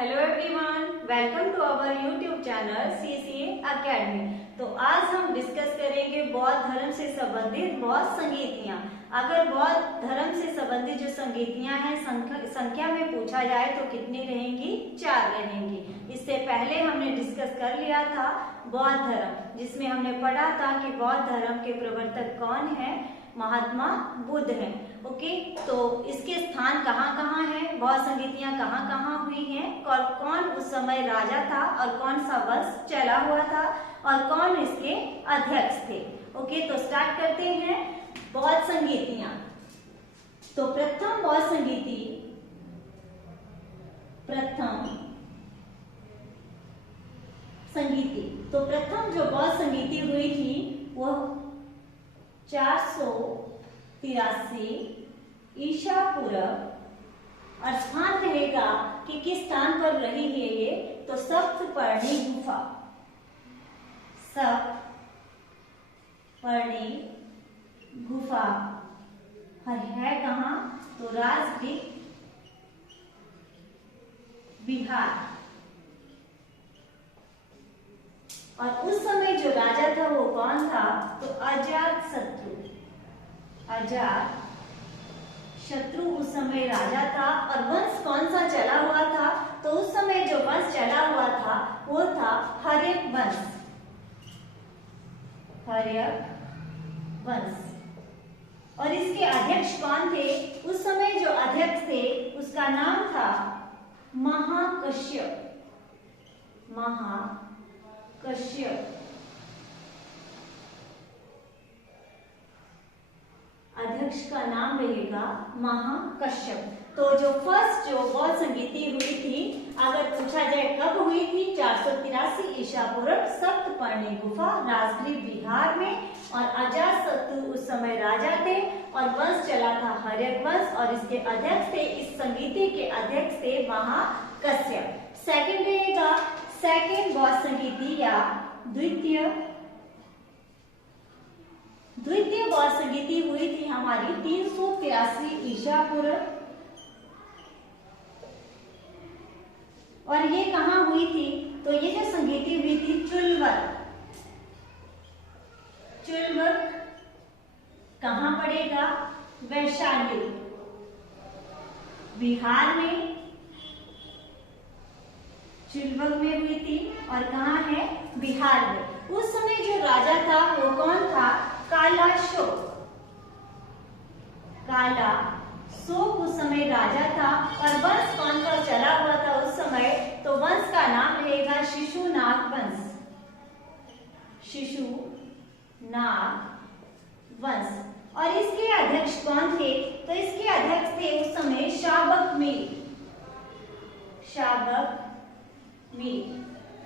Hello everyone, welcome to our YouTube channel CCA academy. तो आज हम डिस्कस करेंगे बौद्ध धर्म से संबंधित बौद्ध संगीतियाँ। अगर बौद्ध धर्म से संबंधित जो संगीतियाँ हैं संख्या में पूछा जाए तो कितनी रहेंगी? 4 रहेंगी। इससे पहले हमने डिस्कस कर लिया था बौद्ध धर्म, जिसमें हमने पढ़ा था कि बौद्ध धर्म के प्रवर्तक कौन है? महात्मा बुद्ध हैं। ओके, तो इसके स्थान कहाँ कहाँ हैं? बौद्ध संगीतियाँ कहाँ कहाँ हुई हैं? और कौन उस समय राजा था और कौन सा वंश चला हुआ था और कौन इसके अध्यक्ष थे? ओके, तो स्टार्ट करते हैं बौद्ध संगीतियाँ। तो प्रथम बौद्ध संगीति तो प्रथम जो बौद्ध संगीति हुई थी वह 483 ईसा पूर्व। और स्थान रहेगा कि किस स्थान पर रही है ये? तो सप्तपर्णी गुफा। सप्तपर्णी गुफा है कहाँ? तो राजगृह, बिहार। और उस समय जो राजा था वो कौन था? तो अजातशत्रु उस समय राजा था। और वंश कौन सा चला हुआ था? तो उस समय जो वंश चला हुआ था वो था हर्यक वंश। और इसके अध्यक्ष कौन थे? उस समय जो अध्यक्ष थे उसका नाम था महाकश्यप। अध्यक्ष का नाम रहेगा महाकश्यप। तो जो फर्स्ट जो बौद्ध संगीति हुई थी, अगर पूछा जाए कब हुई थी? 483 ईसा पूर्व, सप्तपर्णी गुफा, राजगृह, बिहार में। और अजातशत्रु उस समय राजा थे और वंश चला था हर्यक वंश। और इसके अध्यक्ष थे, इस संगीति के अध्यक्ष थे महाकश्यप। सेकंड रहेगा सेकंड बौद्ध संगीति या द्वितीय बौद्ध संगीति हुई थी हमारी 383 ईसा पूर्व। और ये कहाँ हुई थी? तो ये जो संगीति हुई थी चुल्वर कहाँ पड़ेगा? वैशाली, बिहार में। चुल्वर में हुई थी और कहाँ है? बिहार में। उस समय जो राजा था वो कौन था? कालाशोक उस समय राजा था। और वंश कौन सा चला हुआ था उस समय? तो वंश का नाम रहेगा शिशुनाग वंश। और इसके अध्यक्ष कौन थे? तो इसके अध्यक्ष थे उस समय शाबक मीर।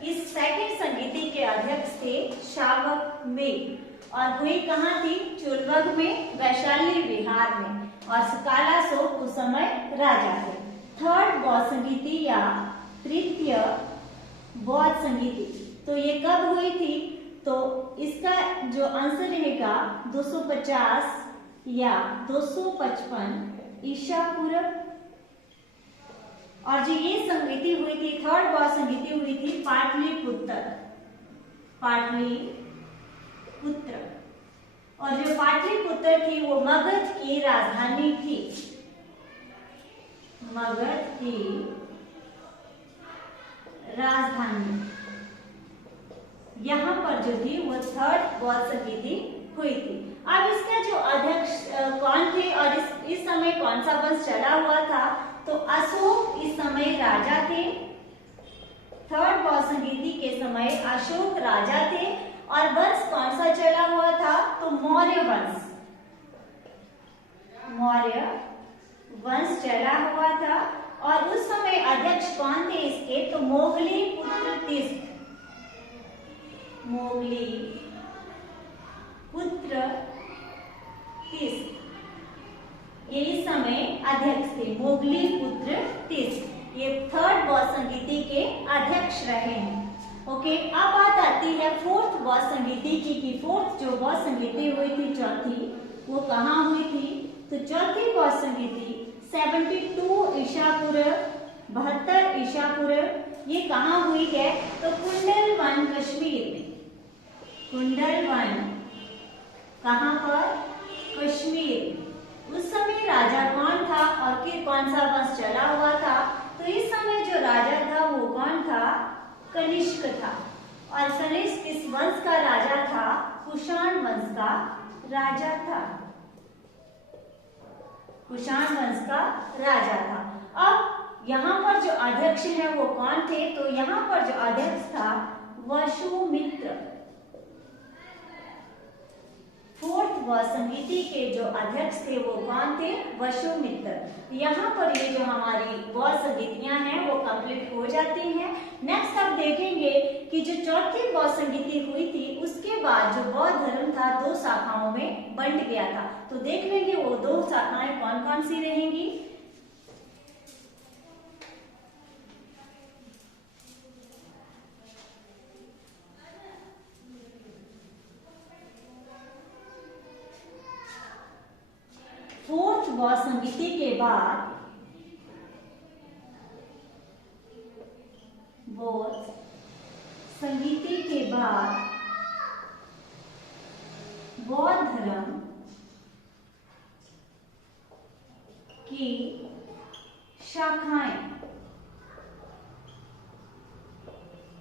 इस सेकंड संगीति के अध्यक्ष थे शाबक मीर। और हुई कहाँ थी? चुल्वर में, वैशाली, बिहार में। और कालाशोक उस समय राजा थे। थर्ड बौद्ध संगीति या तृतीय बौद्ध संगीति, तो ये कब हुई थी? तो इसका जो आंसर रहेगा 250 या 255 ईसा पूर्व। और जो ये संगीति हुई थी, थर्ड बौद्ध संगीति हुई थी पाटलिपुत्र। और जो पाटलिपुत्र थी वो मगध की राजधानी थी। यहाँ पर जो थी वो थर्ड बौद्ध संगीति हुई थी। अब इसका जो अध्यक्ष कौन थे और इस समय कौन सा वंश चला हुआ था? तो अशोक इस समय राजा थे। थर्ड बौद्ध संगीति के समय अशोक राजा थे। और वंश कौन सा चला हुआ था? तो मौर्य वंश चला हुआ था। और उस समय अध्यक्ष कौन थे इसके? तो मोगली पुत्र तीस्क ये इस समय अध्यक्ष थे। मोगली पुत्र तीस्क ये थर्ड बौद्ध संगीति के अध्यक्ष रहे हैं। ओके, अब बात आती है फोर्थ बौद्ध संगीति की कि फोर्थ जो बौद्ध संगीति हुई थी चौथी, वो कहाँ हुई थी? तो चौथी बौद्ध संगीति 72 ईसा पूर्व, 72 ईसा पूर्व। ये कहाँ हुई है? तो कुंडलवन कश्मीर में। कुंडलवन कहाँ पर? कश्मीर। उस समय राजा कौन था और फिर कौन सा वंश चला हुआ था? तो इस समय जो राजा था वो कौन था? कनिष्क था। और कनिष्क किस वंश का राजा था? कुषाण वंश का राजा था। कुषाण वंश का राजा था। अब यहाँ पर जो अध्यक्ष है वो कौन थे? तो यहाँ पर जो अध्यक्ष था वसुमित्र। फोर्थ वसंगीति के जो अध्यक्ष थे वो कौन थे? वसुमित्र। यहाँ पर ये जो हमारी वसंगीतियां हैं वो कंप्लीट हो जाती हैं। नेक्स्ट आप देखेंगे कि जो चौथी वसंगीति हुई थी उसके बाद जो बौद्ध धर्म था 2 शाखाओं में बंट गया था। तो देख लेंगे वो 2 शाखाएं कौन कौन सी रहेंगी। फोर्थ वसंगीति के बाद बौद्ध संगीति के बाद बौद्ध धर्म की शाखाएं।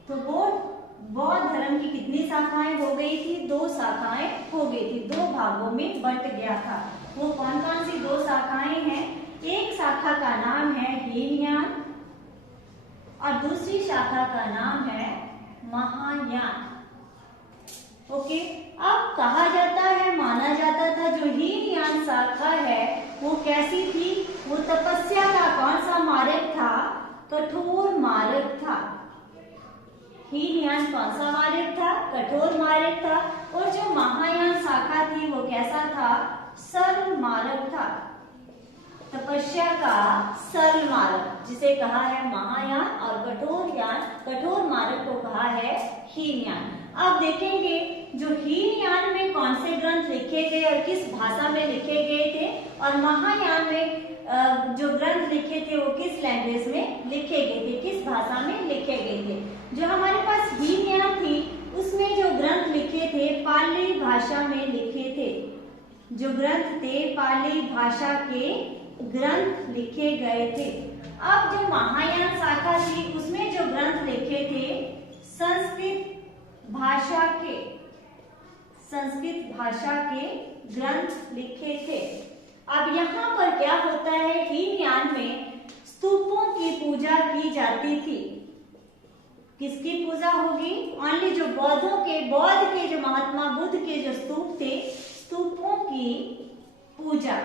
तो बौद्ध धर्म की कितनी शाखाएं हो गई थी? 2 शाखाएं हो गई थी, 2 भागों में बंट गया था। वो कौन कौन सी 2 शाखाएं हैं? एक शाखा का नाम है हीनयान और दूसरी शाखा का नाम है महायान। ओके, अब कहा जाता है, माना जाता था जो हीनयान शाखा है वो कैसी थी? वो तपस्या का कौन सा मार्ग था? कठोर मार्ग था। हीनयान कौन सा मार्ग था? कठोर मार्ग था। और जो महायान शाखा थी वो कैसा था? सरल मार्ग था। तपस्या का सरल मार्ग जिसे कहा है महायान और कठोर मार्ग को कहा है हीनयान। अब देखेंगे जो हीनयान में कौन से ग्रंथ लिखे गए और किस भाषा में लिखे गए थे, और महायान में जो ग्रंथ लिखे थे वो किस लैंग्वेज में लिखे गए थे, किस भाषा में लिखे गए थे। जो हमारे पास हीनयान थी उसमें जो ग्रंथ लिखे थे पाली भाषा में लिखे थे। जो ग्रंथ थे पाली भाषा के ग्रंथ लिखे गए थे। अब जो महायान शाखा थी उसमें जो ग्रंथ लिखे थे संस्कृत भाषा के ग्रंथ लिखे थे। अब यहाँ पर क्या होता है, हीनयान में स्तूपों की पूजा की जाती थी। किसकी पूजा होगी? ओनली जो बौद्ध के जो महात्मा बुद्ध के जो स्तूप थे, स्तूपों की पूजा।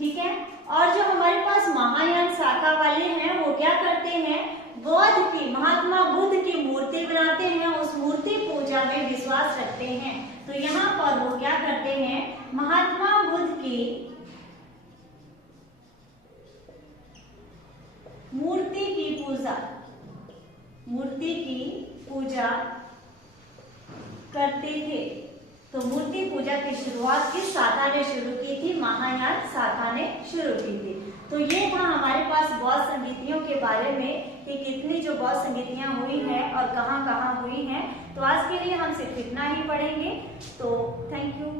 ठीक है। और जो हमारे पास महायान शाखा वाले हैं वो क्या करते हैं? बौद्ध की, महात्मा बुद्ध की मूर्ति बनाते हैं, उस मूर्ति पूजा में विश्वास रखते हैं। तो यहाँ पर वो क्या करते हैं? महात्मा बुद्ध की मूर्ति की पूजा करते थे। तो मूर्ति पूजा की शुरुआत किस शाखा ने शुरू की थी? महायान शाखा ने शुरू की थी। तो ये था हमारे पास बौद्ध संगीतियों के बारे में कि कितनी जो बौद्ध संगीतियां हुई हैं और कहाँ कहाँ हुई हैं। तो आज के लिए हम सिर्फ इतना ही पढ़ेंगे। तो थैंक यू।